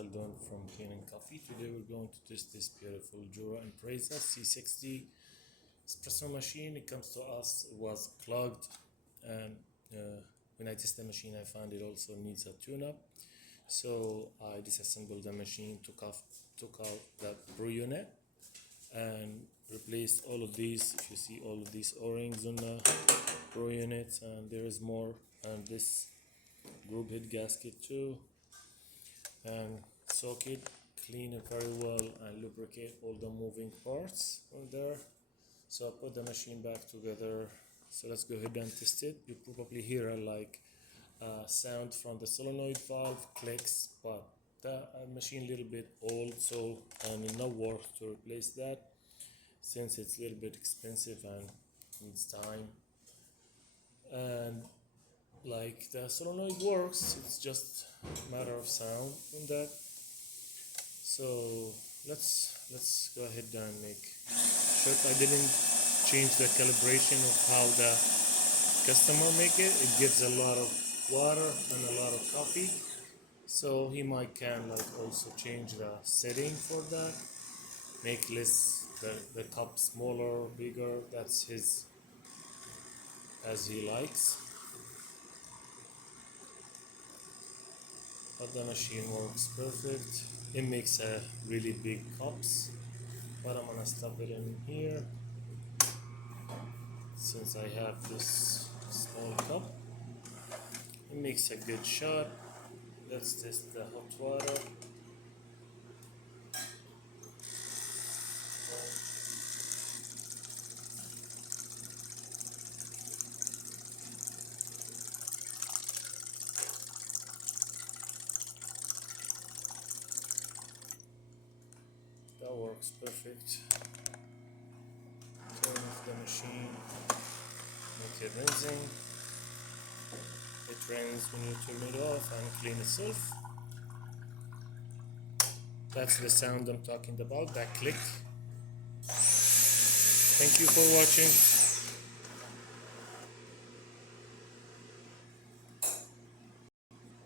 Khaldun from Kanen Coffee. Today we're going to test this beautiful Jura Impressa C60 espresso machine. It comes to us, it was clogged, and when I tested the machine I found it also needs a tune-up. So I disassembled the machine, took out the brew unit and replaced all of these. If you see all of these O-rings on the brew unit, and there is more, and this group head gasket too, and soak it, clean it very well and lubricate all the moving parts on there. So I put the machine back together. So let's go ahead and test it. You probably hear a sound from the solenoid valve clicks, but the machine a little bit old, so and no work to replace that since it's a little bit expensive and needs time. And like the solenoid works, it's just a matter of sound on that. So let's go ahead and make sure. I didn't change the calibration of how the customer make it. It gives a lot of water and a lot of coffee, so he might can like also change the setting for that, make less the cup smaller, bigger. That's his, as he likes. But the machine works perfect. It makes a really big cups, but I'm gonna stop it in here since I have this small cup. It makes a good shot. Let's test the hot water. That works perfect. Turn off the machine, make it rinsing. It rinses when you turn it off and clean itself. That's the sound I'm talking about, that click. Thank you for watching.